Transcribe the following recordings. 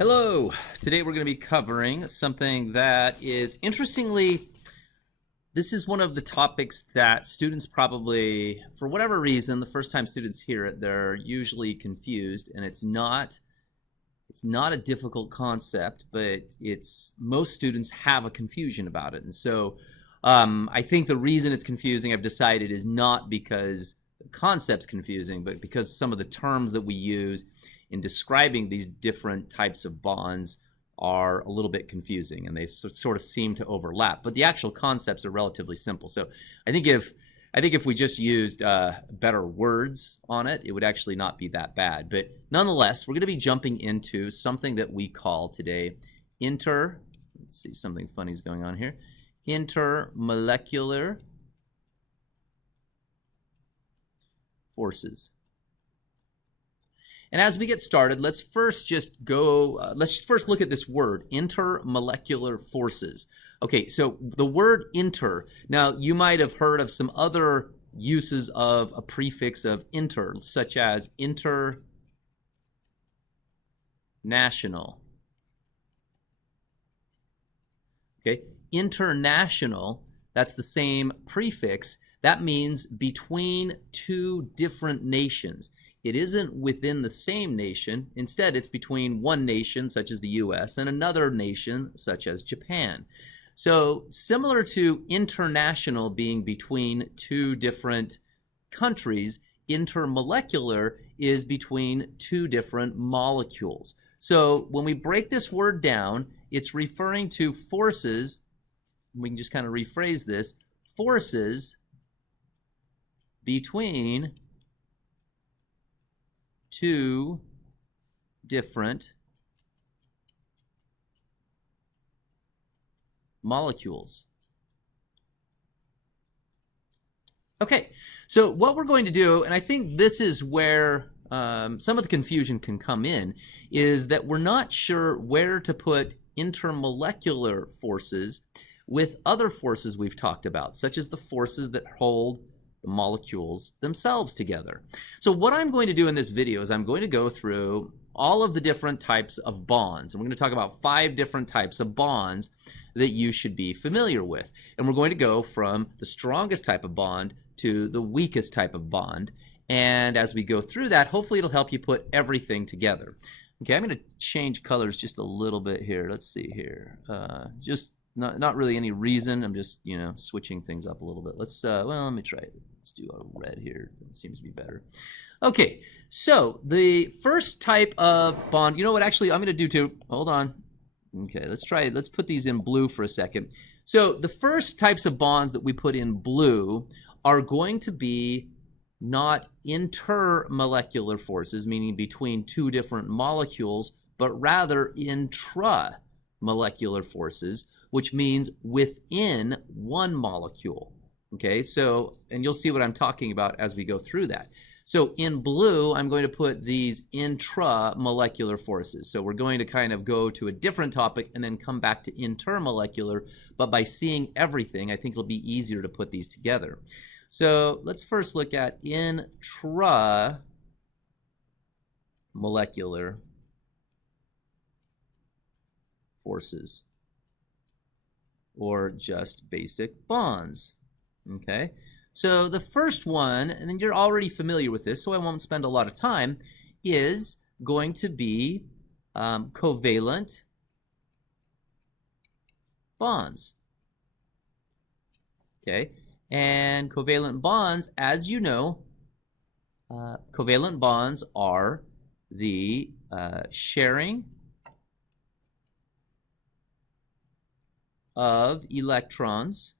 Hello! Today we're going to be covering something that is, interestingly, this is one of the topics that students probably, for whatever reason, the first time students hear it, they're usually confused, and it's not a difficult concept, but most students have a confusion about it. And so I think the reason it's confusing, I've decided, is not because the concept's confusing, but because some of the terms that we use in describing these different types of bonds are a little bit confusing, and they sort of seem to overlap. But the actual concepts are relatively simple. So I think if we just used better words on it, it would actually not be that bad. But nonetheless, we're going to be jumping into something that we call today let's see, something funny is going on here. Intermolecular Forces. And as we get started, let's first look at this word, intermolecular forces. Okay, so the word inter, now you might have heard of some other uses of a prefix of inter, such as international. Okay, international, that's the same prefix. That means between two different nations. It isn't within the same nation. Instead, it's between one nation, such as the US, and another nation, such as Japan. So similar to international being between two different countries, intermolecular is between two different molecules. So when we break this word down, it's referring to forces. We can just kind of rephrase this. Forces between two different molecules. Okay, so what we're going to do, and I think this is where some of the confusion can come in, is that we're not sure where to put intermolecular forces with other forces we've talked about, such as the forces that hold the molecules themselves together. So what I'm going to do in this video is I'm going to go through all of the different types of bonds. And we're going to talk about 5 different types of bonds that you should be familiar with. And we're going to go from the strongest type of bond to the weakest type of bond. And as we go through that, hopefully it'll help you put everything together. Okay, I'm going to change colors just a little bit here. Let's see here. Just not really any reason. I'm just, switching things up a little bit. Let me try it. Let's do a red here. That seems to be better. Okay, so the first type of bond, you know what, actually, I'm going to do too. Hold on. Okay, let's put these in blue for a second. So the first types of bonds that we put in blue are going to be not intermolecular forces, meaning between two different molecules, but rather intramolecular forces, which means within one molecule. Okay, so, and you'll see what I'm talking about as we go through that. So in blue, I'm going to put these intramolecular forces. So we're going to kind of go to a different topic and then come back to intermolecular, but by seeing everything, I think it'll be easier to put these together. So let's first look at intramolecular forces, or just basic bonds. Okay, so the first one, and then you're already familiar with this, so I won't spend a lot of time, is going to be covalent bonds. Okay, and covalent bonds, as you know, covalent bonds are the sharing of electrons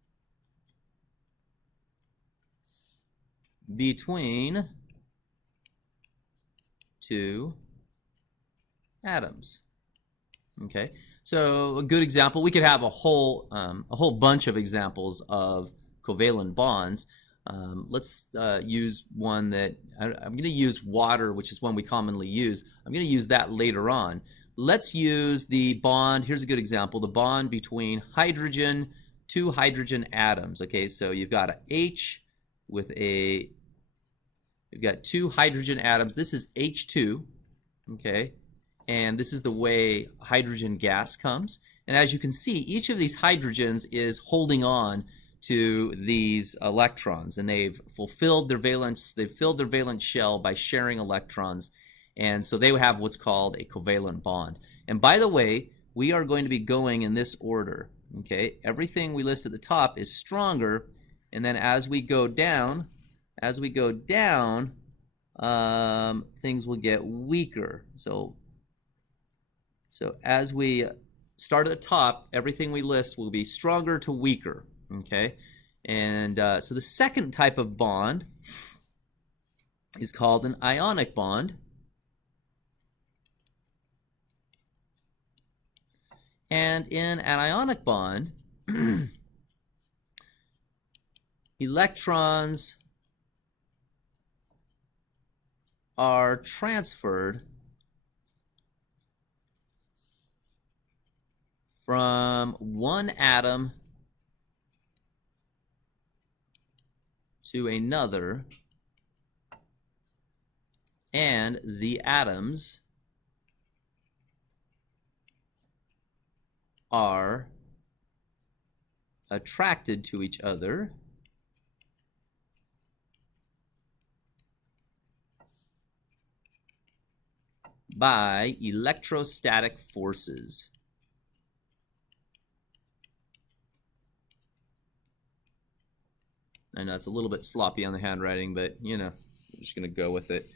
between two atoms. Okay, so a good example, we could have a whole bunch of examples of covalent bonds. Let's use one that I'm going to use water, which is one we commonly use. I'm going to use that later on. Let's use the bond. Here's a good example, the bond between two hydrogen atoms. Okay, so you've got a H with a We've got two hydrogen atoms. This is H2, okay? and this is the way hydrogen gas comes. And as you can see, each of these hydrogens is holding on to these electrons, and they've filled their valence shell by sharing electrons, and so they have what's called a covalent bond. And by the way, we are going to be going in this order. Okay, everything we list at the top is stronger, and then as we go down, things will get weaker. So as we start at the top, everything we list will be stronger to weaker. Okay, and so the second type of bond is called an ionic bond. And in an ionic bond, electrons are transferred from one atom to another, and the atoms are attracted to each other by electrostatic forces. I know it's a little bit sloppy on the handwriting, but you know, I'm just going to go with it.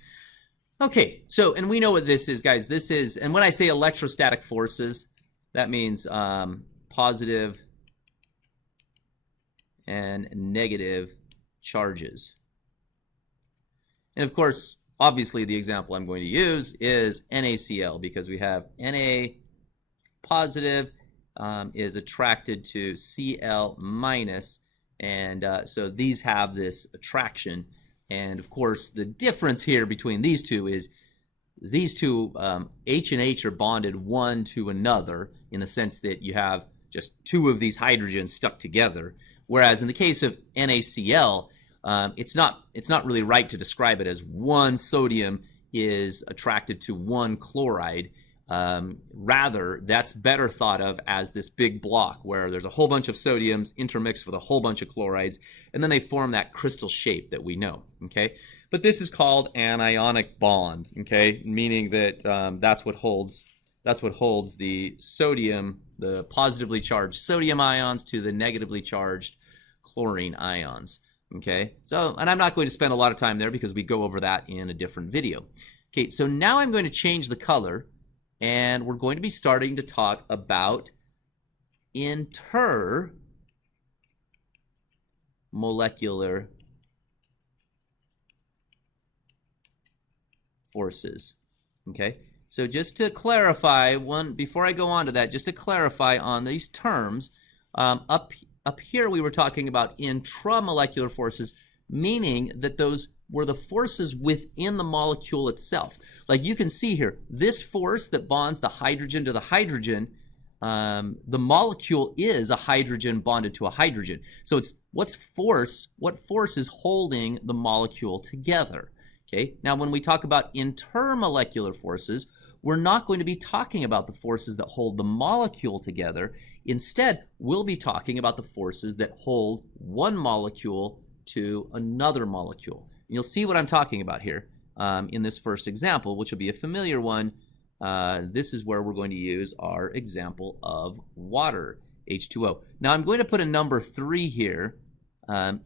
Okay, so, and we know what this is, guys. This is, and when I say electrostatic forces, that means positive and negative charges. And of course, obviously the example I'm going to use is NaCl, because we have Na positive is attracted to Cl minus, and so these have this attraction. And of course, the difference here between these two is these two, H and H, are bonded one to another in the sense that you have just two of these hydrogens stuck together. Whereas in the case of NaCl, it's not really right to describe it as one sodium is attracted to one chloride. Rather, that's better thought of as this big block where there's a whole bunch of sodiums intermixed with a whole bunch of chlorides, and then they form that crystal shape that we know. Okay, but this is called an ionic bond. Okay, meaning that that's what holds the sodium, the positively charged sodium ions, to the negatively charged chlorine ions. Okay, so, and I'm not going to spend a lot of time there because we go over that in a different video. Okay, so now I'm going to change the color, and we're going to be starting to talk about intermolecular forces. Okay, so just to clarify, before I go on to that, just to clarify on these terms, up here we were talking about intramolecular forces, meaning that those were the forces within the molecule itself. Like you can see here, this force that bonds the hydrogen to the hydrogen, the molecule is a hydrogen bonded to a hydrogen. So it's what force is holding the molecule together. Okay, now when we talk about intermolecular forces, we're not going to be talking about the forces that hold the molecule together. Instead, we'll be talking about the forces that hold one molecule to another molecule. And you'll see what I'm talking about here in this first example, which will be a familiar one. This is where we're going to use our example of water, H2O. Now I'm going to put a number 3 here,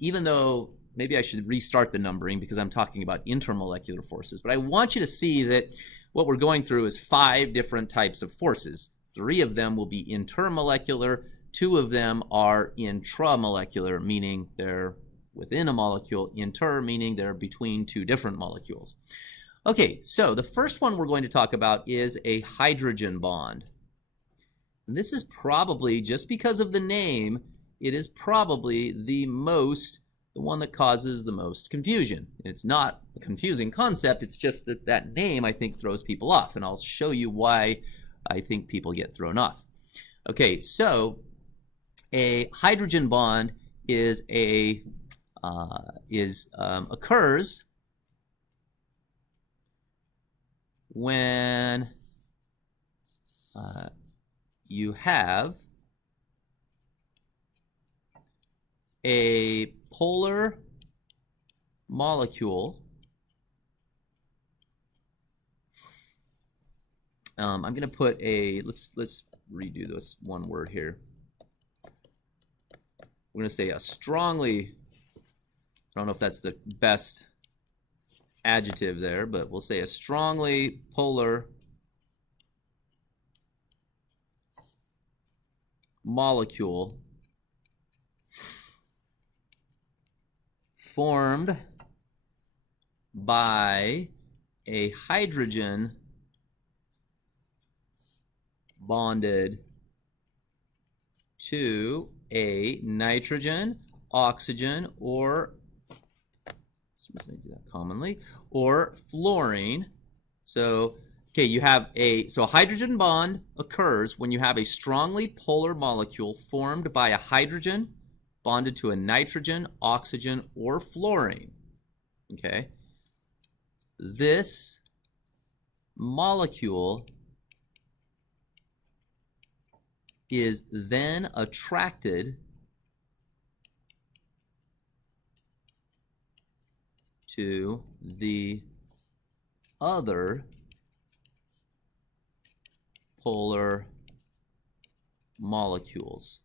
even though maybe I should restart the numbering because I'm talking about intermolecular forces. But I want you to see that what we're going through is 5 different types of forces. 3 of them will be intermolecular, 2 of them are intramolecular, meaning they're within a molecule, inter meaning they're between 2 different molecules. Okay, so the first one we're going to talk about is a hydrogen bond. And this is probably, just because of the name, it is probably the one that causes the most confusion. It's not a confusing concept, it's just that that name, I think, throws people off, and I'll show you why I think people get thrown off. Okay, so a hydrogen bond occurs when you have a polar molecule. I'm going to put a, let's redo this one word here. We're going to say a strongly, I don't know if that's the best adjective there, but we'll say a strongly polar molecule formed by a hydrogen bonded to a nitrogen, oxygen, or sometimes I do that commonly, or fluorine. So, okay, you have a hydrogen bond occurs when you have a strongly polar molecule formed by a hydrogen bonded to a nitrogen, oxygen, or fluorine. Okay, this molecule is then attracted to the other polar molecules.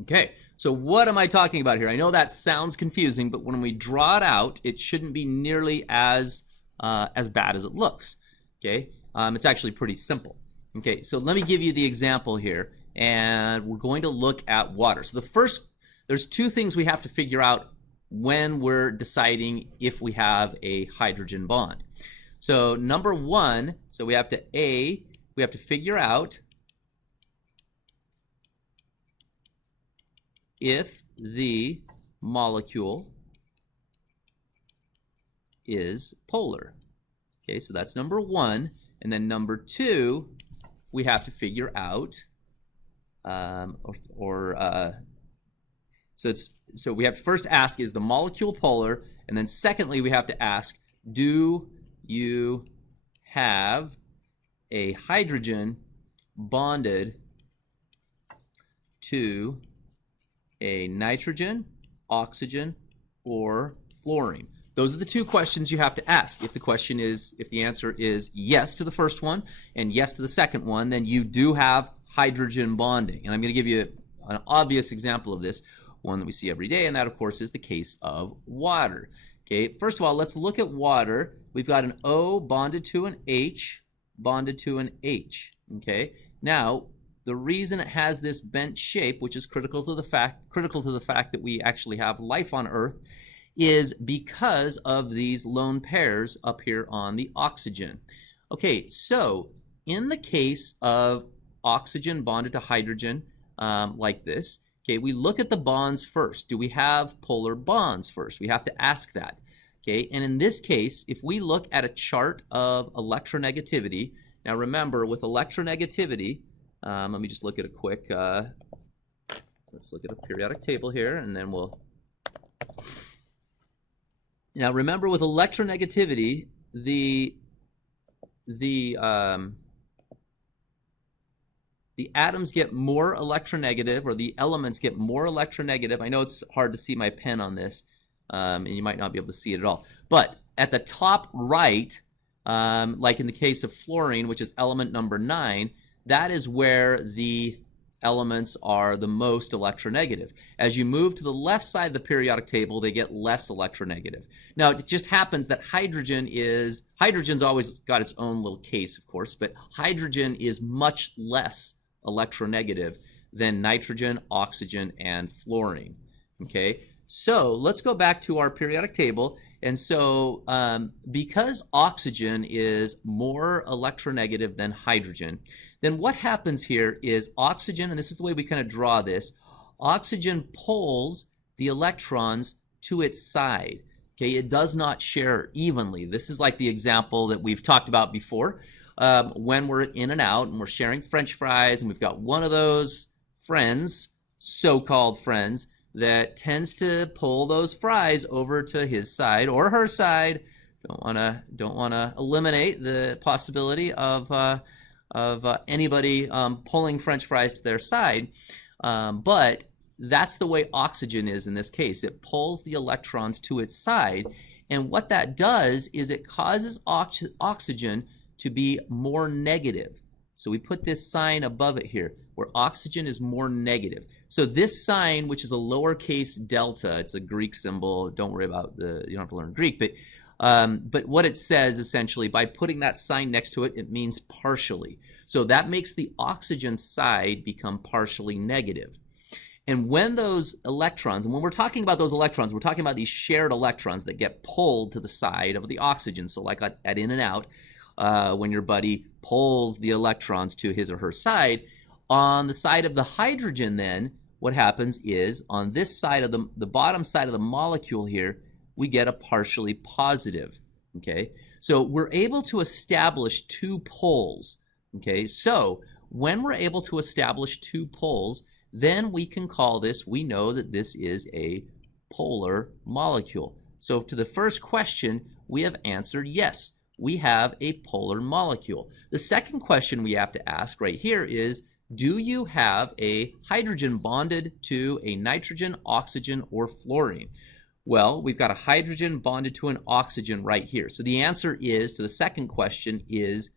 Okay, so what am I talking about here? I know that sounds confusing, but when we draw it out, it shouldn't be nearly as bad as it looks. Okay, it's actually pretty simple. Okay, so let me give you the example here, and we're going to look at water. So there's two things we have to figure out when we're deciding if we have a hydrogen bond. So number one, so we have to figure out if the molecule is polar. Okay, so that's number one. And then number two, we have to figure out, so we have to first ask, is the molecule polar? And then secondly, we have to ask, do you have a hydrogen bonded to a nitrogen, oxygen, or fluorine? Those are the two questions you have to ask. If the answer is yes to the first one and yes to the second one, then you do have hydrogen bonding. And I'm going to give you an obvious example of this, one that we see every day, and that, of course, is the case of water. Okay, first of all, let's look at water. We've got an O bonded to an H, bonded to an H. Okay, now the reason it has this bent shape, which is critical to the fact that we actually have life on Earth, is because of these lone pairs up here on the oxygen. Okay, so in the case of oxygen bonded to hydrogen, like this, okay, we look at the bonds first. Do we have polar bonds first? We have to ask that. Okay, and in this case, if we look at a chart of electronegativity, now remember, with electronegativity, let me just look at a quick, let's look at a periodic table here, and then we'll... Now remember, with electronegativity, the atoms get more electronegative, or the elements get more electronegative. I know it's hard to see my pen on this, and you might not be able to see it at all. But at the top right, like in the case of fluorine, which is element number 9, that is where the elements are the most electronegative. As you move to the left side of the periodic table, they get less electronegative. Now, it just happens that hydrogen's always got its own little case, of course, but hydrogen is much less electronegative than nitrogen, oxygen, and fluorine. Okay, so let's go back to our periodic table. And so because oxygen is more electronegative than hydrogen, then what happens here is oxygen, and this is the way we kind of draw this, oxygen pulls the electrons to its side. Okay, it does not share evenly. This is like the example that we've talked about before. When we're in and out and we're sharing French fries, and we've got one of those friends, so-called friends, that tends to pull those fries over to his side or her side Don't wanna eliminate the possibility of anybody pulling French fries to their side, but that's the way oxygen is in this case. It pulls the electrons to its side, and what that does is it causes oxygen to be more negative. So we put this sign above it here, where oxygen is more negative. So this sign, which is a lowercase delta, it's a Greek symbol. Don't worry about you don't have to learn Greek, but what it says essentially, by putting that sign next to it, it means partially. So that makes the oxygen side become partially negative. And when those electrons, and when we're talking about those electrons, we're talking about these shared electrons that get pulled to the side of the oxygen. So like at in and out, when your buddy pulls the electrons to his or her side, on the side of the hydrogen then, what happens is on this side of the bottom side of the molecule here, we get a partially positive, okay? So we're able to establish two poles, okay? So when we're able to establish two poles, then we can call this, we know that this is a polar molecule. So to the first question, we have answered yes, we have a polar molecule. The second question we have to ask right here is, do you have a hydrogen bonded to a nitrogen, oxygen, or fluorine? Well, we've got a hydrogen bonded to an oxygen right here. So the answer is, to the second question, is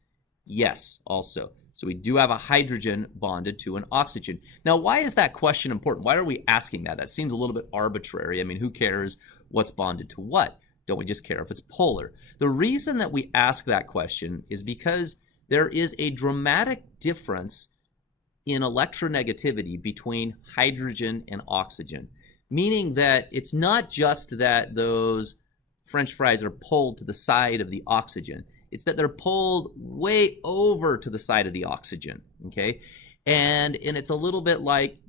yes also. So we do have a hydrogen bonded to an oxygen. Now, why is that question important? Why are we asking that? That seems a little bit arbitrary. I mean, who cares what's bonded to what? Don't we just care if it's polar? The reason that we ask that question is because there is a dramatic difference in electronegativity between hydrogen and oxygen, meaning that it's not just that those French fries are pulled to the side of the oxygen. It's that they're pulled way over to the side of the oxygen, okay? And it's a little bit like,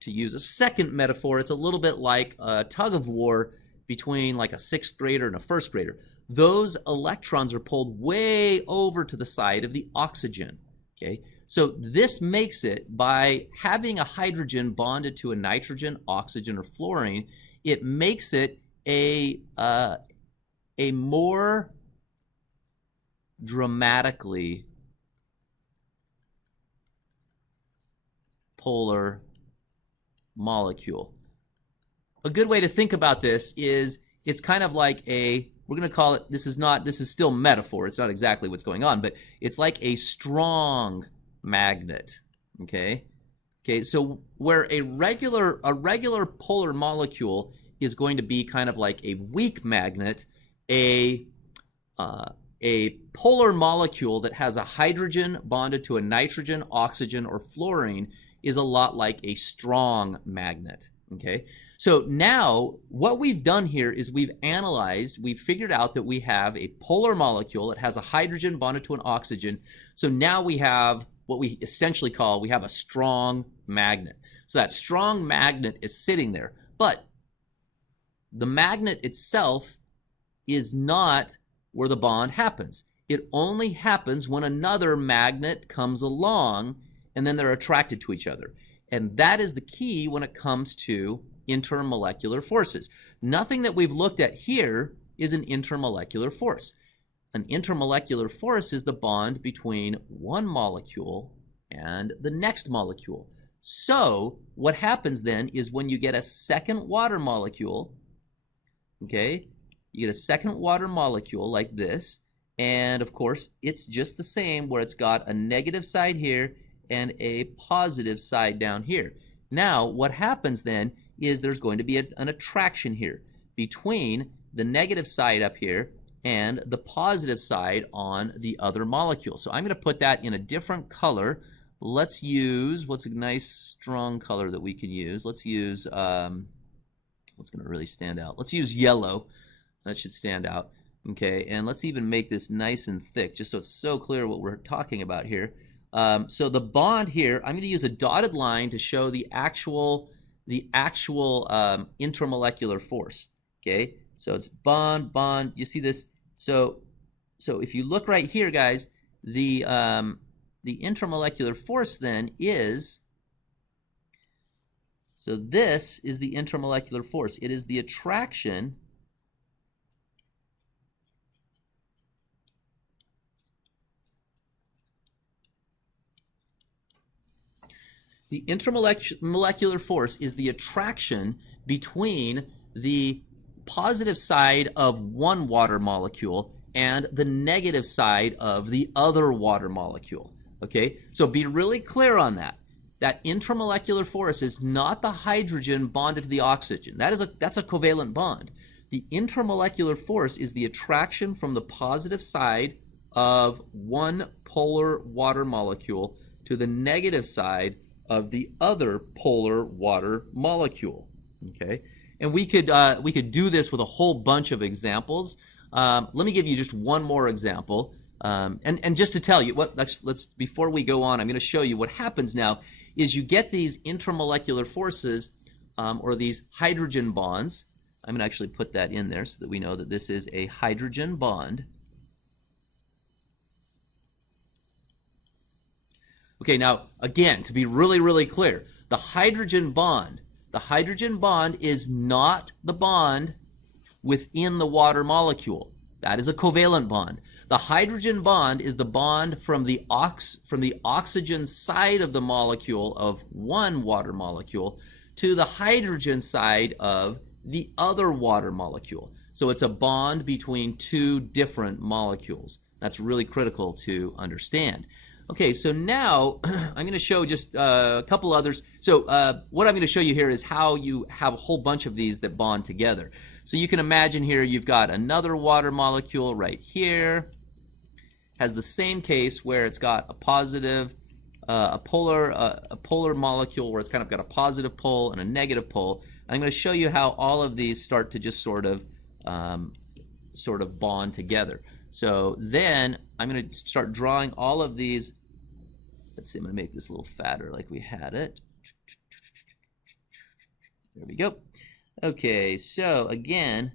to use a second metaphor, it's a little bit like a tug of war between like a sixth grader and a first grader. Those electrons are pulled way over to the side of the oxygen, okay? So this makes it, by having a hydrogen bonded to a nitrogen, oxygen, or fluorine, it makes it a more dramatically polar molecule. A good way to think about this is, it's kind of like we're going to call it, this is still metaphor, it's not exactly what's going on, but it's like a strong magnet, okay? Okay, so where a regular polar molecule is going to be kind of like a weak magnet, a polar molecule that has a hydrogen bonded to a nitrogen, oxygen, or fluorine is a lot like a strong magnet, okay? So now what we've done here is we've figured out that we have a polar molecule that has a hydrogen bonded to an oxygen. So now we have what we essentially call, we have a strong magnet. So that strong magnet is sitting there, but the magnet itself is not where the bond happens. It only happens when another magnet comes along and then they're attracted to each other. And that is the key when it comes to intermolecular forces. Nothing that we've looked at here is an intermolecular force. An intermolecular force is the bond between one molecule and the next molecule. So what happens then is, when you get a second water molecule, okay, you get a second water molecule like this, and of course it's just the same, where it's got a negative side here and a positive side down here. Now what happens then is there's going to be an attraction here between the negative side up here and the positive side on the other molecule. So I'm going to put that in a different color. Let's use, what's a nice strong color that we can use? Let's use, what's going to really stand out? Let's use yellow. That should stand out. Okay, and let's even make this nice and thick, just so it's so clear what we're talking about here. So the bond here, I'm going to use a dotted line to show the actual intermolecular force. Okay, so it's bond. You see this? So if you look right here, guys, the intermolecular force then is, so this is the intermolecular force. It is the attraction The intermolecular force is the attraction between the positive side of one water molecule and the negative side of the other water molecule. Okay, so be really clear on that. That intramolecular force is not the hydrogen bonded to the oxygen. That's a covalent bond. The intermolecular force is the attraction from the positive side of one polar water molecule to the negative side of the other polar water molecule. Okay, and we could do this with a whole bunch of examples. Let me give you just one more example, and just to tell you what. Let's before we go on, I'm going to show you what happens now. Is you get these intermolecular forces, or these hydrogen bonds. I'm going to actually put that in there so that we know that this is a hydrogen bond. Okay, now again, to be really, really clear, the hydrogen bond is not the bond within the water molecule. That is a covalent bond. The hydrogen bond is the bond from the oxygen side of the molecule of one water molecule to the hydrogen side of the other water molecule. So it's a bond between two different molecules. That's really critical to understand. Okay, so now I'm going to show just a couple others. So what I'm going to show you here is how you have a whole bunch of these that bond together. So you can imagine here you've got another water molecule right here. Has the same case where it's got a positive, a polar molecule where it's kind of got a positive pole and a negative pole. I'm going to show you how all of these start to just sort of bond together. So then I'm going to start drawing all of these. Let's see, I'm going to make this a little fatter like we had it. There we go. Okay, so again,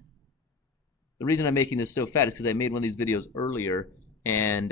the reason I'm making this so fat is because I made one of these videos earlier, and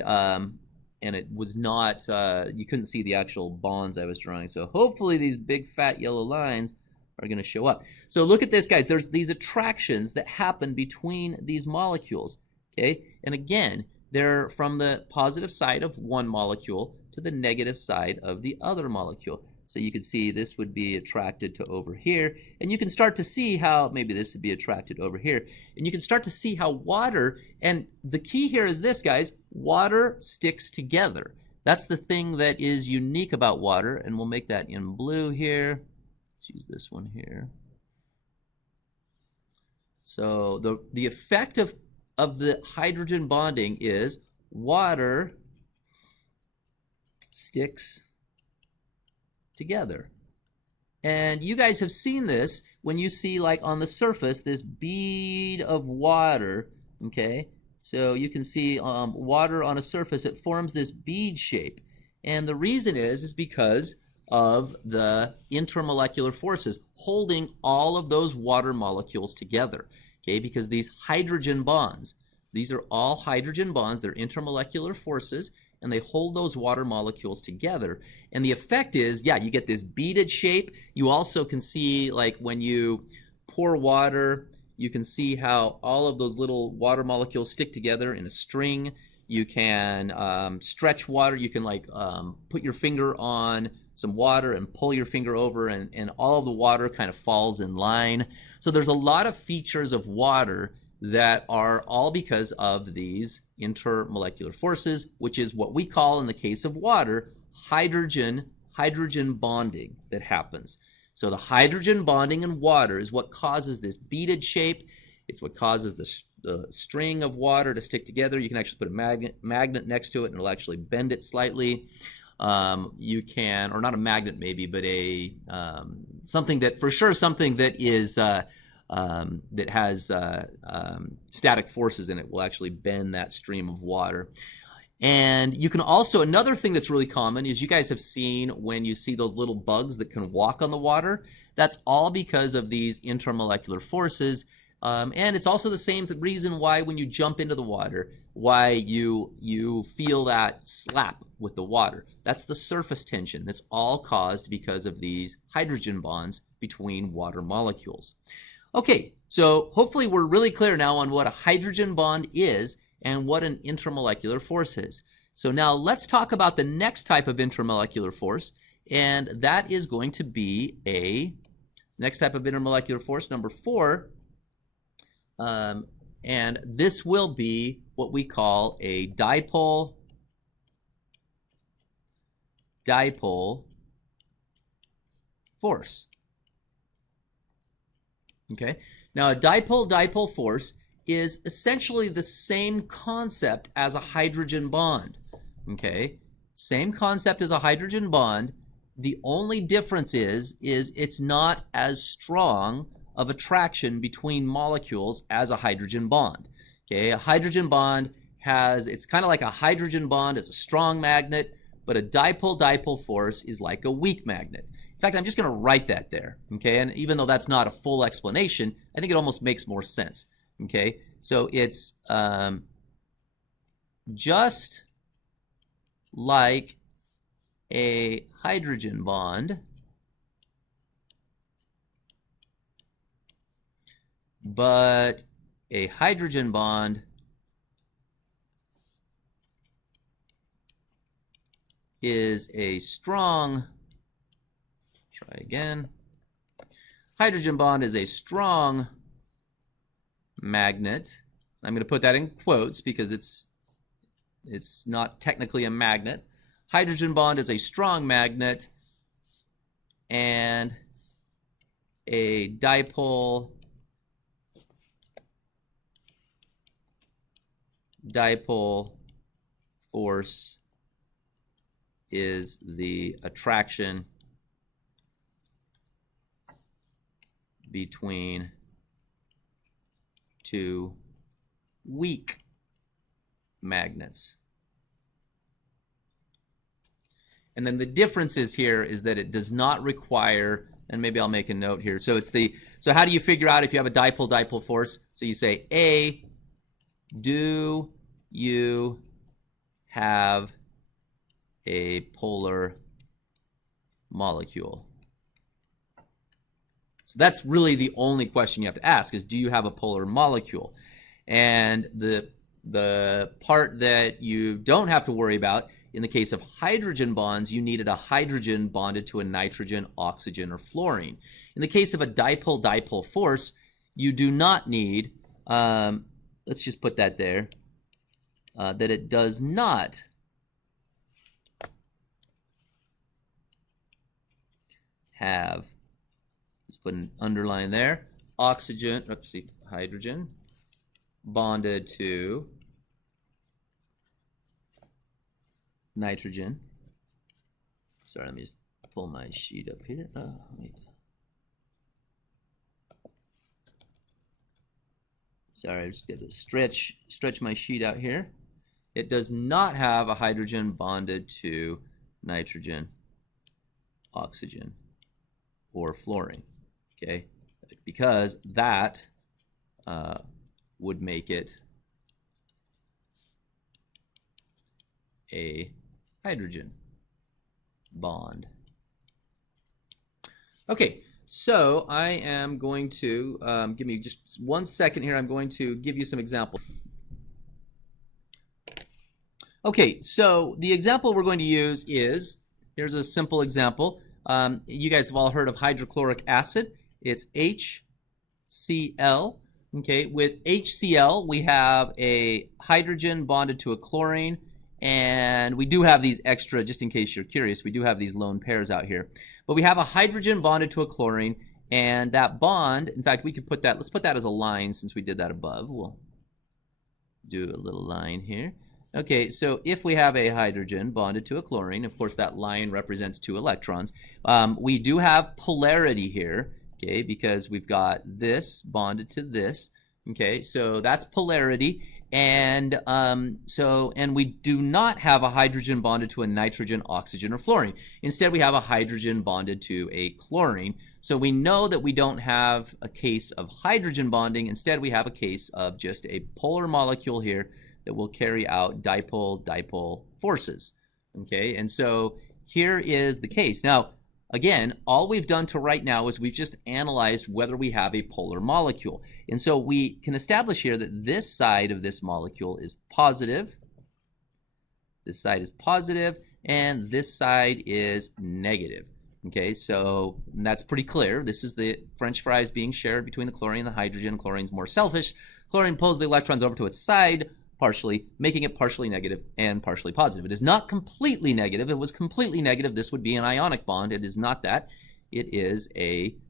it was not, you couldn't see the actual bonds I was drawing. So hopefully these big fat yellow lines are going to show up. So look at this, guys. There's these attractions that happen between these molecules. Okay, and again, they're from the positive side of one molecule to the negative side of the other molecule. So you can see this would be attracted to over here, and you can start to see how maybe this would be attracted over here, and you can start to see how water, and the key here is this, guys, water sticks together. That's the thing that is unique about water, and we'll make that in blue here. Let's use this one here. So the effect of the hydrogen bonding is water sticks together. And you guys have seen this when you see, like, on the surface this bead of water. Okay, so you can see water on a surface. It forms this bead shape, and the reason is because of the intermolecular forces holding all of those water molecules together. Okay, because these hydrogen bonds, these are all hydrogen bonds, they're intermolecular forces, and they hold those water molecules together. And the effect is, yeah, you get this beaded shape. You also can see, like, when you pour water, you can see how all of those little water molecules stick together in a string. You can stretch water. You can, like, put your finger on some water and pull your finger over, and all of the water kind of falls in line. So there's a lot of features of water that are all because of these intermolecular forces, which is what we call, in the case of water, hydrogen bonding that happens. So the hydrogen bonding in water is what causes this beaded shape. It's what causes the string of water to stick together. You can actually put a magnet next to it, and it'll actually bend it slightly. You can, or not a magnet maybe, but a something that, for sure, something that is that has static forces in it will actually bend that stream of water. And you can also, another thing that's really common is you guys have seen when you see those little bugs that can walk on the water. That's all because of these intermolecular forces. And it's also the same reason why when you jump into the water, why you feel that slap with the water. That's the surface tension. That's all caused because of these hydrogen bonds between water molecules. Okay, so hopefully we're really clear now on what a hydrogen bond is and what an intermolecular force is. So now let's talk about the next type of intermolecular force, And that is going to be a next type of intermolecular force, number 4. And this will be what we call a dipole-dipole force. Okay, now a dipole-dipole force is essentially the same concept as a hydrogen bond. Okay, same concept as a hydrogen bond. The only difference is it's not as strong of attraction between molecules as a hydrogen bond. Okay, a hydrogen bond it's kind of like a hydrogen bond is a strong magnet, but a dipole-dipole force is like a weak magnet. In fact, I'm just going to write that there, okay? And even though that's not a full explanation, I think it almost makes more sense, okay? So it's just like a hydrogen bond, but a hydrogen bond is a strong, try again, hydrogen bond is a strong magnet. I'm going to put that in quotes because it's not technically a magnet. Hydrogen bond is a strong magnet, and a dipole force is the attraction between two weak magnets. And then the difference is here is that it does not require, and maybe I'll make a note here. So so how do you figure out if you have a dipole-dipole force? So you say, A, do you have a polar molecule? So that's really the only question you have to ask is, do you have a polar molecule? And the part that you don't have to worry about, in the case of hydrogen bonds, you needed a hydrogen bonded to a nitrogen, oxygen, or fluorine. In the case of a dipole-dipole force, you do not need, let's just put that there, that it does not have, let's put an underline there, hydrogen bonded to nitrogen. Sorry, let me just pull my sheet up here. Wait. Sorry, I just got to stretch my sheet out here. It does not have a hydrogen bonded to nitrogen, oxygen, or fluorine, okay? Because that would make it a hydrogen bond. Okay, so I am going to, give me just 1 second here, I'm going to give you some examples. Okay, so the example we're going to use is, here's a simple example. You guys have all heard of hydrochloric acid. It's HCl. Okay, with HCl, we have a hydrogen bonded to a chlorine, and we do have these extra, just in case you're curious, we do have these lone pairs out here. But we have a hydrogen bonded to a chlorine, and that bond, in fact, we could put that, let's put that as a line since we did that above. We'll do a little line here. Okay, so if we have a hydrogen bonded to a chlorine, of course that line represents 2 electrons. We do have polarity here, okay, because we've got this bonded to this. Okay, so that's polarity, and we do not have a hydrogen bonded to a nitrogen, oxygen, or fluorine. Instead, we have a hydrogen bonded to a chlorine. So we know that we don't have a case of hydrogen bonding. Instead, we have a case of just a polar molecule here that will carry out dipole-dipole forces. Okay, and so here is the case. Now, again, all we've done to right now is we've just analyzed whether we have a polar molecule. And so we can establish here that this side of this molecule is positive. This side is positive, and this side is negative. Okay, so that's pretty clear. This is the French fries being shared between the chlorine and the hydrogen. Chlorine's more selfish. Chlorine pulls the electrons over to its side, partially, making it partially negative and partially positive. It is not completely negative. If it was completely negative, this would be an ionic bond. It is not that. It is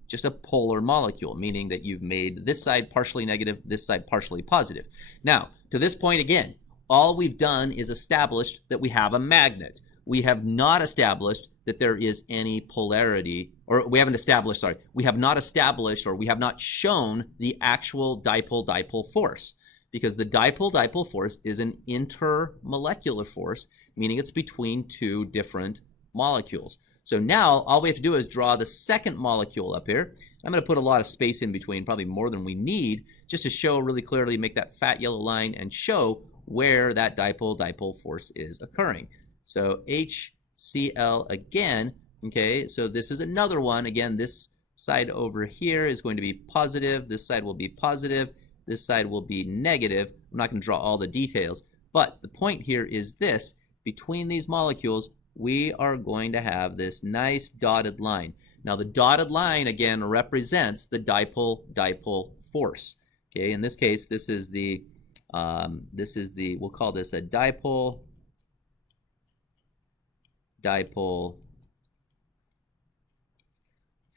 just a polar molecule, meaning that you've made this side partially negative, this side partially positive. Now, to this point again, all we've done is established that we have a magnet. We have not established that there is any polarity, or we haven't established, sorry, we have not established or we have not shown the actual dipole-dipole force, because the dipole-dipole force is an intermolecular force, meaning it's between two different molecules. So now all we have to do is draw the second molecule up here. I'm going to put a lot of space in between, probably more than we need, just to show really clearly, make that fat yellow line and show where that dipole-dipole force is occurring. So HCl again, okay, so this is another one. Again, this side over here is going to be positive. This side will be positive. This side will be negative. I'm not going to draw all the details, but the point here is this. Between these molecules, we are going to have this nice dotted line. Now, the dotted line, again, represents the dipole-dipole force. Okay, in this case, this is the, we'll call this a dipole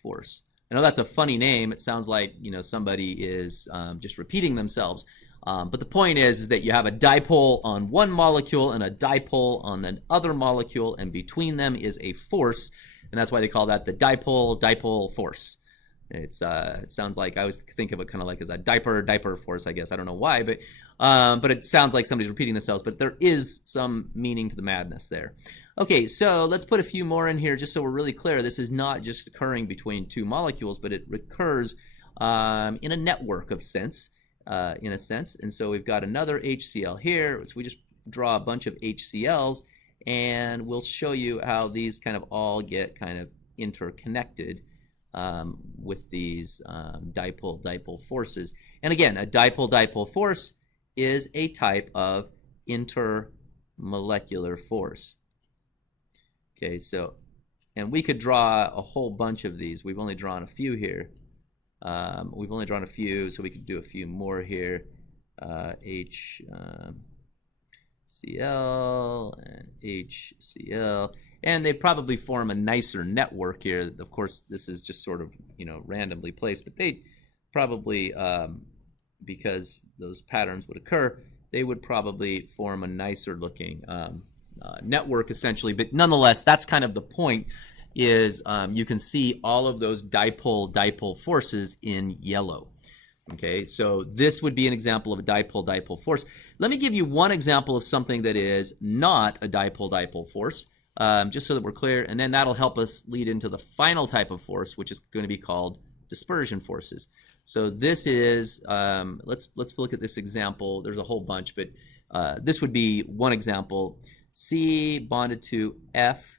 force. I know that's a funny name. It sounds like, you know, somebody is just repeating themselves. But the point is that you have a dipole on one molecule and a dipole on the other molecule, and between them is a force, and that's why they call that the dipole-dipole force. It sounds like, I always think of it kind of like as a diaper force, I guess. I don't know why, but it sounds like somebody's repeating themselves, but there is some meaning to the madness there. Okay, so let's put a few more in here just so we're really clear. This is not just occurring between two molecules, but it occurs in a network of sense, in a sense. And so we've got another HCl here. So we just draw a bunch of HCl's, and we'll show you how these kind of all get kind of interconnected with these dipole-dipole forces. And again, a dipole-dipole force is a type of intermolecular force. Okay, so, and we could draw a whole bunch of these. We've only drawn a few here. We've only drawn a few, so we could do a few more here. HCl and HCl, and they probably form a nicer network here. Of course, this is just sort of, you know, randomly placed, but they probably, because those patterns would occur, they would probably form a nicer looking network essentially. But nonetheless, that's kind of the point, is you can see all of those dipole-dipole forces in yellow. Okay, so this would be an example of a dipole-dipole force. Let me give you one example of something that is not a dipole-dipole force, just so that we're clear, and then that'll help us lead into the final type of force, which is going to be called dispersion forces. So this is, let's look at this example. There's a whole bunch, but this would be one example. C bonded to F.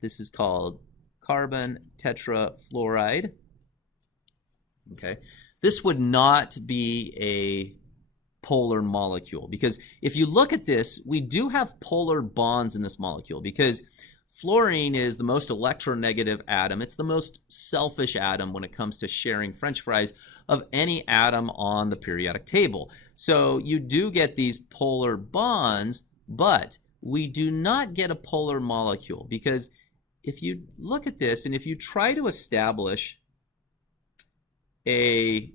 This is called carbon tetrafluoride. Okay, this would not be a polar molecule, because if you look at this, we do have polar bonds in this molecule, because fluorine is the most electronegative atom. It's the most selfish atom when it comes to sharing French fries of any atom on the periodic table. So you do get these polar bonds, but we do not get a polar molecule, because if you look at this and if you try to establish a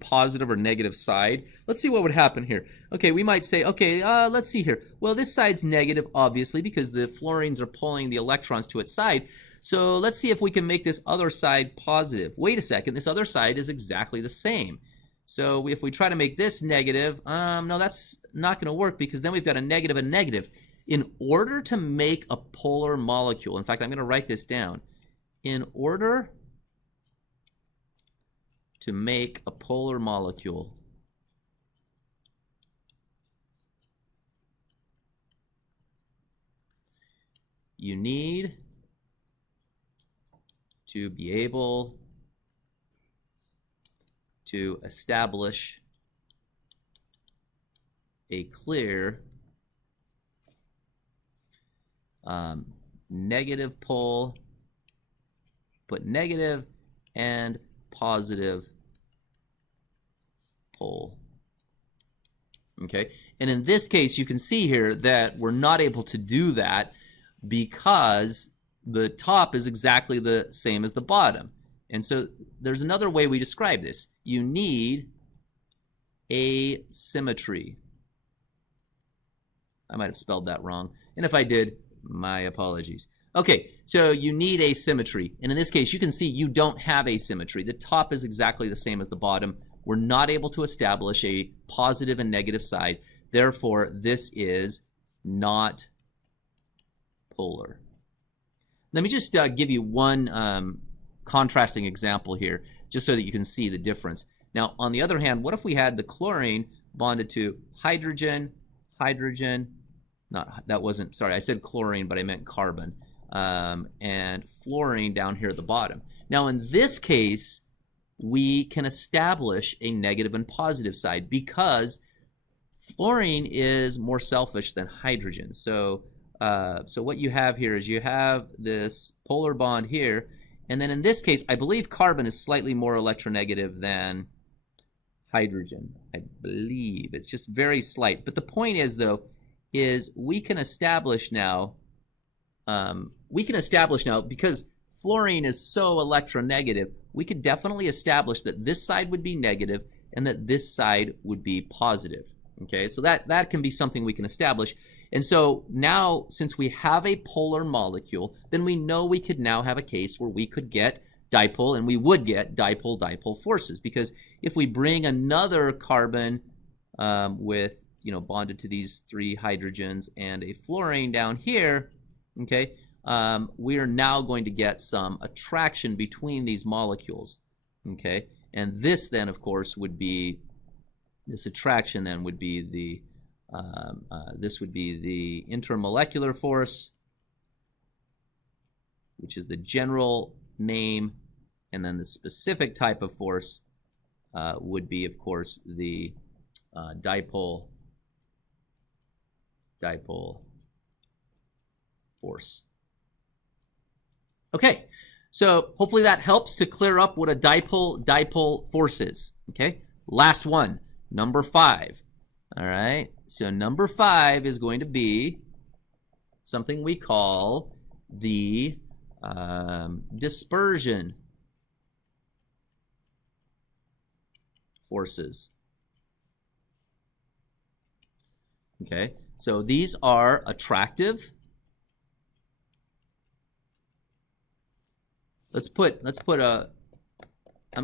positive or negative side, let's see what would happen here. Okay, we might say, okay, let's see here. Well, this side's negative, obviously, because the fluorines are pulling the electrons to its side. So let's see if we can make this other side positive. Wait a second, this other side is exactly the same. So if we try to make this negative, no, that's not going to work, because then we've got a negative and negative. In order to make a polar molecule, in fact, I'm going to write this down. In order to make a polar molecule, you need to be able to establish a clear negative pole, put negative, and positive pole. Okay, and in this case, you can see here that we're not able to do that because the top is exactly the same as the bottom. And so there's another way we describe this. You need asymmetry. I might have spelled that wrong, and if I did, my apologies. Okay, so you need asymmetry, and in this case, you can see you don't have asymmetry. The top is exactly the same as the bottom. We're not able to establish a positive and negative side. Therefore, this is not polar. Let me just give you one contrasting example here, just so that you can see the difference. Now, on the other hand, what if we had the chlorine bonded to hydrogen, that wasn't, sorry, I said chlorine, but I meant carbon, and fluorine down here at the bottom. Now, in this case, we can establish a negative and positive side because fluorine is more selfish than hydrogen. So what you have here is you have this polar bond here, and then in this case, I believe carbon is slightly more electronegative than hydrogen. I believe it's just very slight. But the point is, though, is we can establish now because fluorine is so electronegative, we could definitely establish that this side would be negative and that this side would be positive. Okay, so that can be something we can establish. And so now, since we have a polar molecule, then we know we could now have a case where we could get dipole, and we would get dipole-dipole forces, because if we bring another carbon with, bonded to these three hydrogens and a fluorine down here, okay, we are now going to get some attraction between these molecules, okay? And this then, of course, would be, this attraction then would be the, this would be the intermolecular force, which is the general name, and then the specific type of force would be, of course, the dipole force. Okay, so hopefully that helps to clear up what a dipole force is. Okay, last one, number 5. All right, so number 5 is going to be something we call the dispersion forces. Okay, so these are attractive. I'm going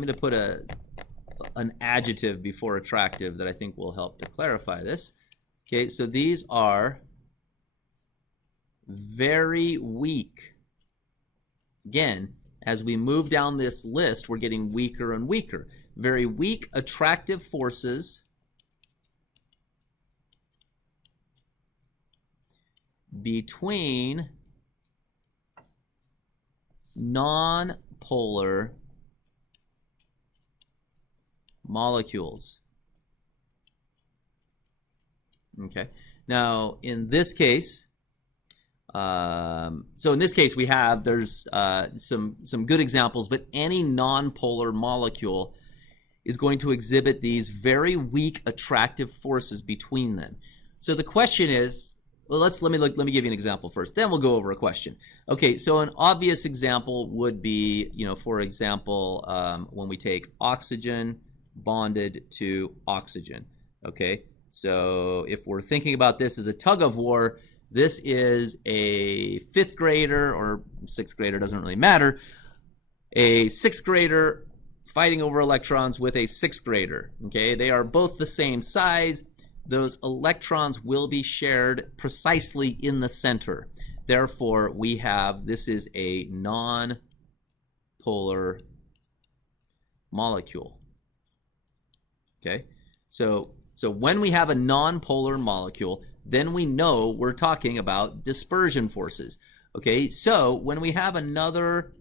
to put an adjective before attractive that I think will help to clarify this. Okay, so these are very weak. Again, as we move down this list, we're getting weaker and weaker. Very weak attractive forces between non-polar molecules. Okay. Now, in this case, we have, there's some good examples, but any non-polar molecule is going to exhibit these very weak attractive forces between them. So the question is, well, let me give you an example first, then we'll go over a question. Okay, so an obvious example would be, for example, when we take oxygen bonded to oxygen. Okay, so if we're thinking about this as a tug of war, this is a 5th grader or 6th grader, doesn't really matter, a 6th grader fighting over electrons with a 6th grader. Okay, they are both the same size. Those electrons will be shared precisely in the center. Therefore, we have, this is a non-polar molecule. Okay, so when we have a non-polar molecule, then we know we're talking about dispersion forces. Okay, so when we have another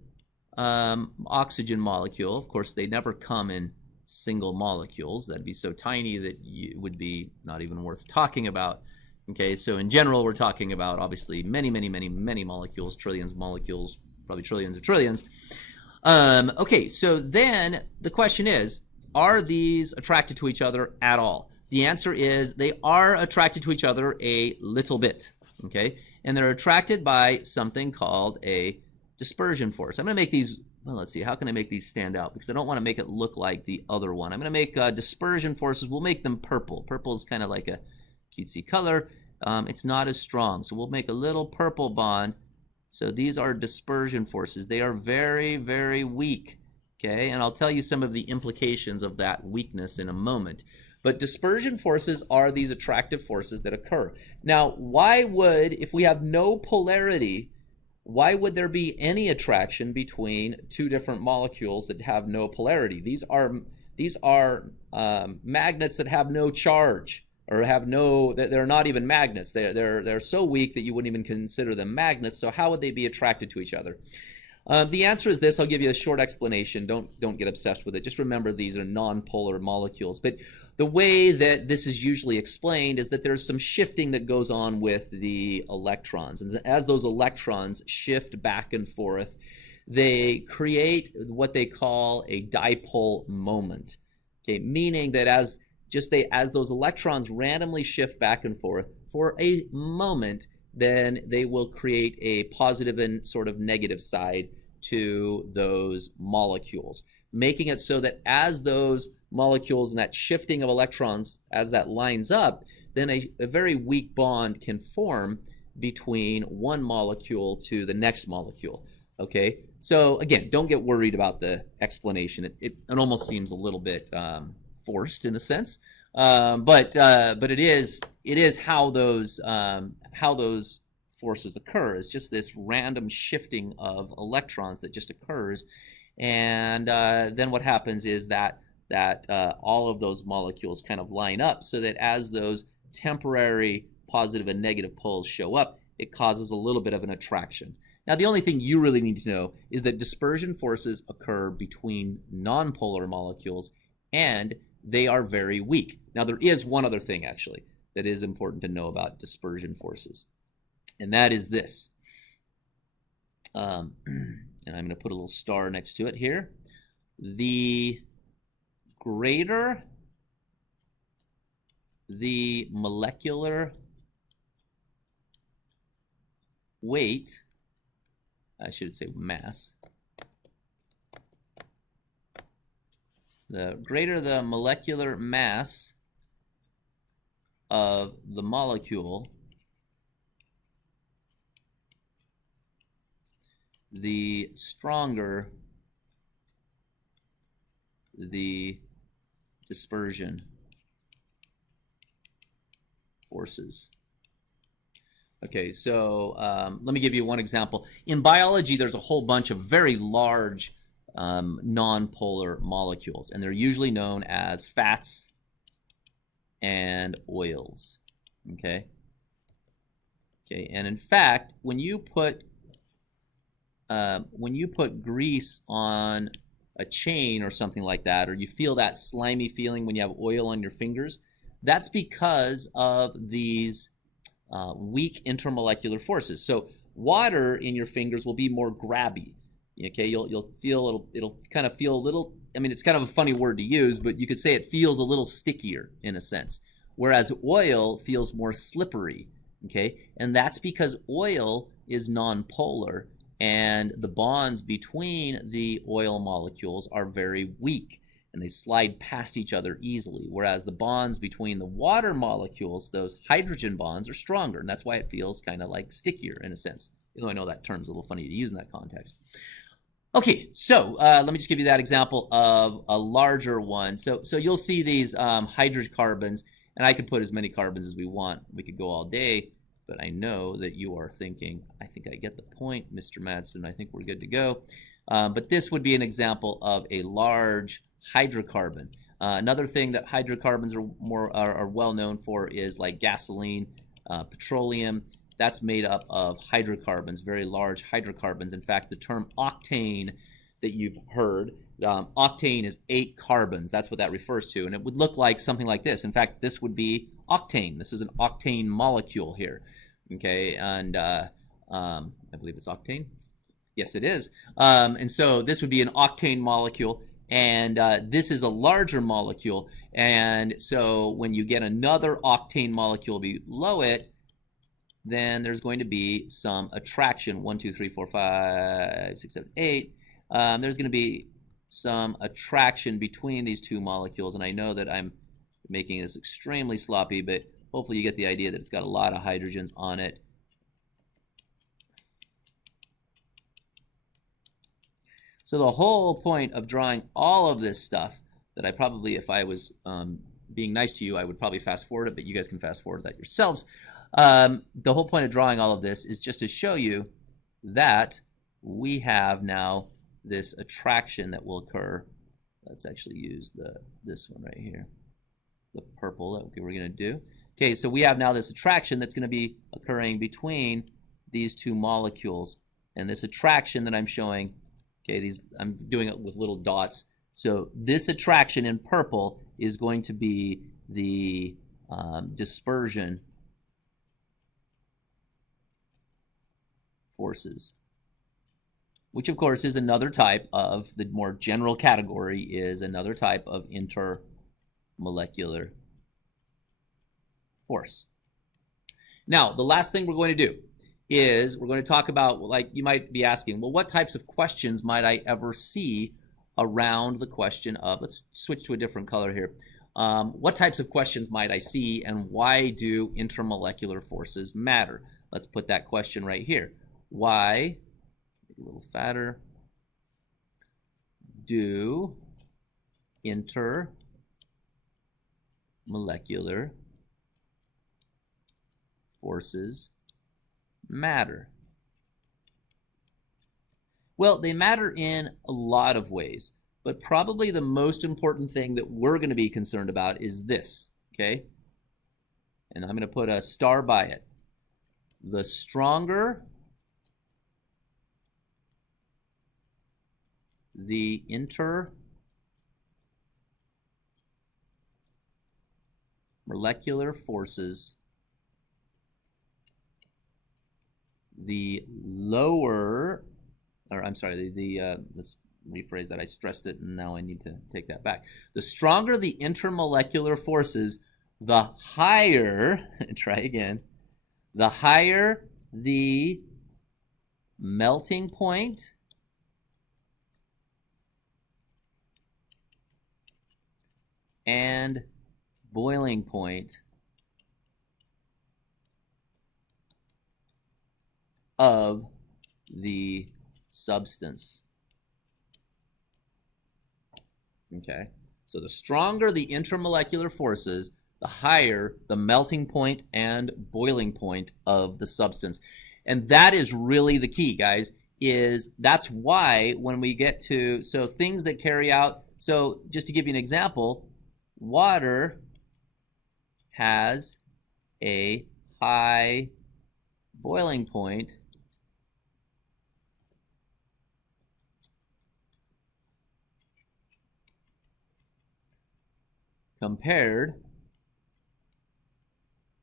oxygen molecule, of course, they never come in single molecules. That'd be so tiny that it would be not even worth talking about. Okay, so in general, we're talking about obviously many, many, many, many molecules, trillions of molecules, probably trillions of trillions. Okay, so then the question is, are these attracted to each other at all? The answer is they are attracted to each other a little bit, okay? And they're attracted by something called a dispersion force. I'm going to make these, well, let's see, how can I make these stand out? Because I don't want to make it look like the other one. I'm going to make dispersion forces. We'll make them purple. Purple is kind of like a cutesy color. It's not as strong, so we'll make a little purple bond. So these are dispersion forces. They are very, very weak, okay? And I'll tell you some of the implications of that weakness in a moment. But dispersion forces are these attractive forces that occur. Now, why would, if we have no polarity, why would there be any attraction between two different molecules that have no polarity? These are magnets that have no charge, or have no, they're not even magnets. They're so weak that you wouldn't even consider them magnets. So how would they be attracted to each other? The answer is this. I'll give you a short explanation. Don't get obsessed with it. Just remember these are non-polar molecules. But the way that this is usually explained is that there's some shifting that goes on with the electrons. And as those electrons shift back and forth, they create what they call a dipole moment. Okay, meaning that as those electrons randomly shift back and forth for a moment, then they will create a positive and sort of negative side to those molecules, making it so that as those molecules and that shifting of electrons, as that lines up, then a very weak bond can form between one molecule to the next molecule, okay? So again, don't get worried about the explanation. It almost seems a little bit forced in a sense, but it is how those forces occur. It's just this random shifting of electrons that just occurs, and then what happens is that all of those molecules kind of line up so that as those temporary positive and negative poles show up, it causes a little bit of an attraction. Now, the only thing you really need to know is that dispersion forces occur between nonpolar molecules, and they are very weak. Now, there is one other thing, actually, that is important to know about dispersion forces, and that is this. And I'm going to put a little star next to it here. The greater the molecular weight, I should say mass, the greater the molecular mass of the molecule, the stronger the dispersion forces. Okay, so let me give you one example. In biology, there's a whole bunch of very large nonpolar molecules, and they're usually known as fats and oils. Okay, and in fact, when you put grease on a chain or something like that, or you feel that slimy feeling when you have oil on your fingers, that's because of these weak intermolecular forces. So water in your fingers will be more grabby. Okay, you'll feel it'll kind of feel a little, I mean, it's kind of a funny word to use, but you could say it feels a little stickier in a sense, whereas oil feels more slippery. Okay, and that's because oil is nonpolar, and the bonds between the oil molecules are very weak, and they slide past each other easily, whereas the bonds between the water molecules, those hydrogen bonds, are stronger, and that's why it feels kind of like stickier in a sense. Even though I know that term's a little funny to use in that context. Okay, so let me just give you that example of a larger one. So you'll see these hydrocarbons, and I could put as many carbons as we want. We could go all day, but I know that you are thinking, I think I get the point, Mr. Madsen. I think we're good to go. But this would be an example of a large hydrocarbon. Another thing that hydrocarbons are well known for is like gasoline, petroleum. That's made up of hydrocarbons, very large hydrocarbons. In fact, the term octane that you've heard, octane is 8 carbons. That's what that refers to, and it would look like something like this. In fact, this would be octane. This is an octane molecule here. Okay, and I believe it's octane. Yes, it is. And so this would be an octane molecule, and this is a larger molecule. And so when you get another octane molecule below it, then there's going to be some attraction. 1, 2, 3, 4, 5, 6, 7, 8. There's going to be some attraction between these two molecules. And I know that I'm making this extremely sloppy, but hopefully you get the idea that it's got a lot of hydrogens on it. So the whole point of drawing all of this stuff that I probably, if I was being nice to you, I would probably fast forward it, but you guys can fast forward that yourselves. The whole point of drawing all of this is just to show you that we have now this attraction that will occur. Let's actually use this one right here, the purple that we're going to do. Okay, so we have now this attraction that's going to be occurring between these two molecules. And this attraction that I'm showing, okay, I'm doing it with little dots. So this attraction in purple is going to be the dispersion forces, which of course is another type of, the more general category is another type of intermolecular force. Now, the last thing we're going to do is we're going to talk about, like you might be asking, well, what types of questions might I ever see around the question of, let's switch to a different color here. What types of questions might I see, and why do intermolecular forces matter? Let's put that question right here. Why, make it a little fatter, do intermolecular forces matter? Well, they matter in a lot of ways, but probably the most important thing that we're going to be concerned about is this, okay? And I'm going to put a star by it. The stronger the intermolecular forces, the lower, or I'm sorry, let's rephrase that. I stressed it and now I need to take that back. The stronger the intermolecular forces, the higher, try again, the higher the melting point and boiling point of the substance. Okay, so the stronger the intermolecular forces, the higher the melting point and boiling point of the substance. And that is really the key, guys, that's why when we get to, so things that carry out, so just to give you an example, water has a high boiling point compared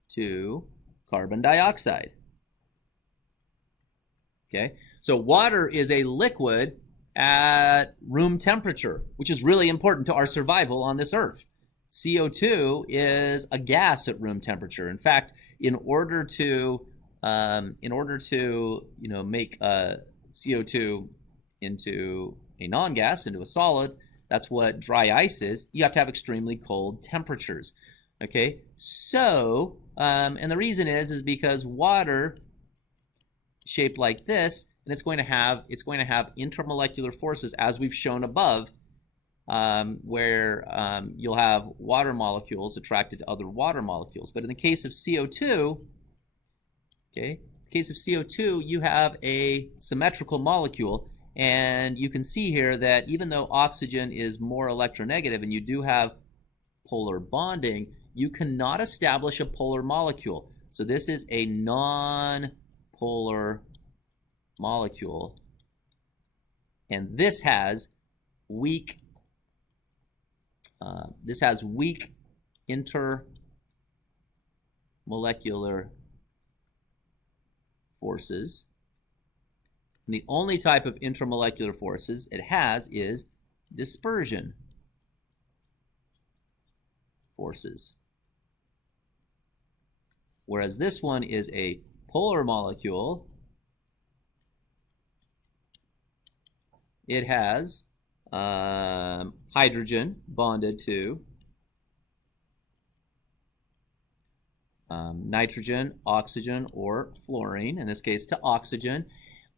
to carbon dioxide. Okay, so water is a liquid at room temperature, which is really important to our survival on this earth. CO2 is a gas at room temperature. In fact, in order to make CO2 into a non-gas, into a solid, that's what dry ice is, you have to have extremely cold temperatures. Okay, so and the reason is because water shaped like this, and it's going to have intermolecular forces, as we've shown above, where you'll have water molecules attracted to other water molecules. But in the case of CO2, okay, in the case of CO2, you have a symmetrical molecule, and you can see here that even though oxygen is more electronegative and you do have polar bonding, you cannot establish a polar molecule. So this is a non-polar molecule, and this has weak intermolecular intermolecular forces. And the only type of intermolecular forces it has is dispersion forces. Whereas this one is a polar molecule, it has hydrogen bonded to nitrogen, oxygen, or fluorine, in this case to oxygen.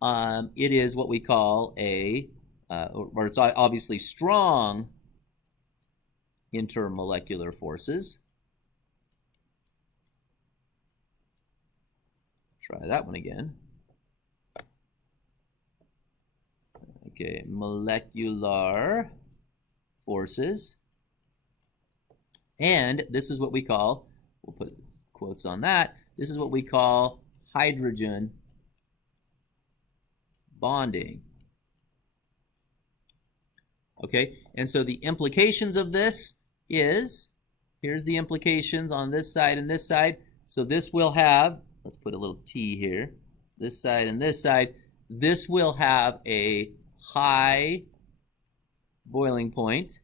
It is what we call a, or it's obviously strong intermolecular forces. Try that one again. Okay, molecular forces. And this is what we call, we'll put quotes on that, this is what we call hydrogen bonding. Okay, and so the implications of this is, here's the implications on this side and this side. So this will have, let's put a little T here, this side and this side, this will have a high boiling point.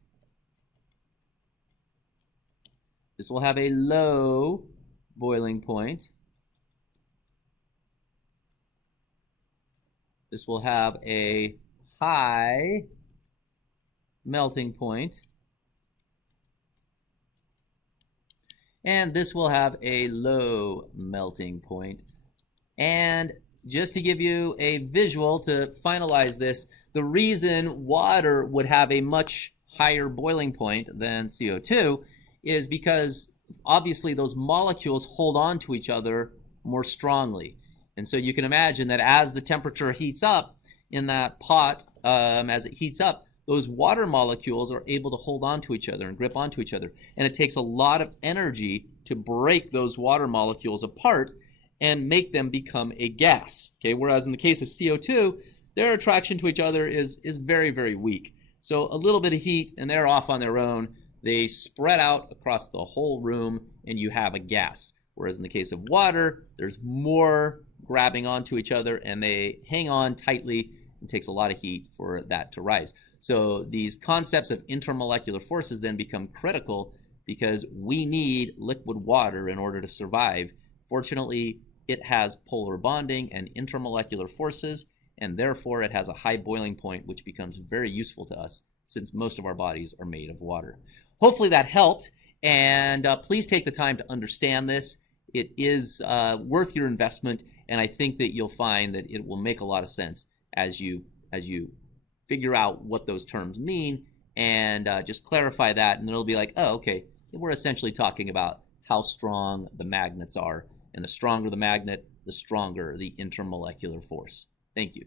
This will have a low boiling point. This will have a high melting point. And this will have a low melting point. And just to give you a visual to finalize this, the reason water would have a much higher boiling point than CO2 is because obviously those molecules hold on to each other more strongly. And so you can imagine that as the temperature heats up in that pot, as it heats up, those water molecules are able to hold on to each other and grip onto each other. And it takes a lot of energy to break those water molecules apart and make them become a gas. Okay? Whereas in the case of CO2, their attraction to each other is very, very weak. So a little bit of heat and they're off on their own. They spread out across the whole room and you have a gas. Whereas in the case of water, there's more grabbing onto each other and they hang on tightly. It takes a lot of heat for that to rise. So these concepts of intermolecular forces then become critical because we need liquid water in order to survive. Fortunately, it has polar bonding and intermolecular forces, and therefore it has a high boiling point, which becomes very useful to us since most of our bodies are made of water. Hopefully that helped, and please take the time to understand this. It is worth your investment, and I think that you'll find that it will make a lot of sense as you figure out what those terms mean and just clarify that, and it'll be like, oh, okay, we're essentially talking about how strong the magnets are, and the stronger the magnet, the stronger the intermolecular force. Thank you.